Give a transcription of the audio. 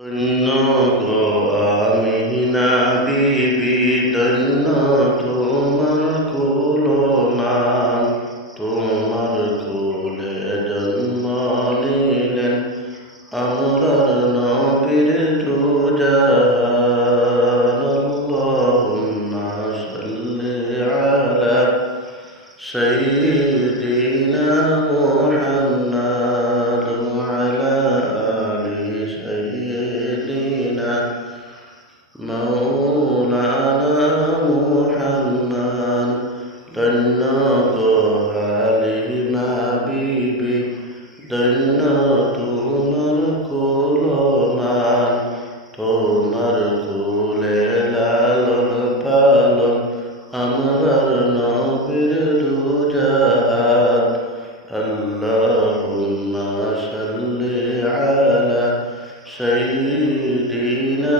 ধন্য গো আমিনা বিবি, ধন্য তোমার কুলমান, তোমার কুলে জন্ম নিলেন আমরার নবীর দুজান। আল্লাহুম্মা সাল্লি আলা সাইয়্যিদিনা মুহাম্মাদ ওয়া আলা আলি সাইয়্যিদিনা মাওলানা মুহাম্মাদ। ধন্য গো হালিমা বিবি, ধন্য তোমার কুলমান, তোমার কুলে লালন পালন আমরার নবীর দুজান। আল্লাহুম্মা সাল্লি আলা সাইয়্যিদিনা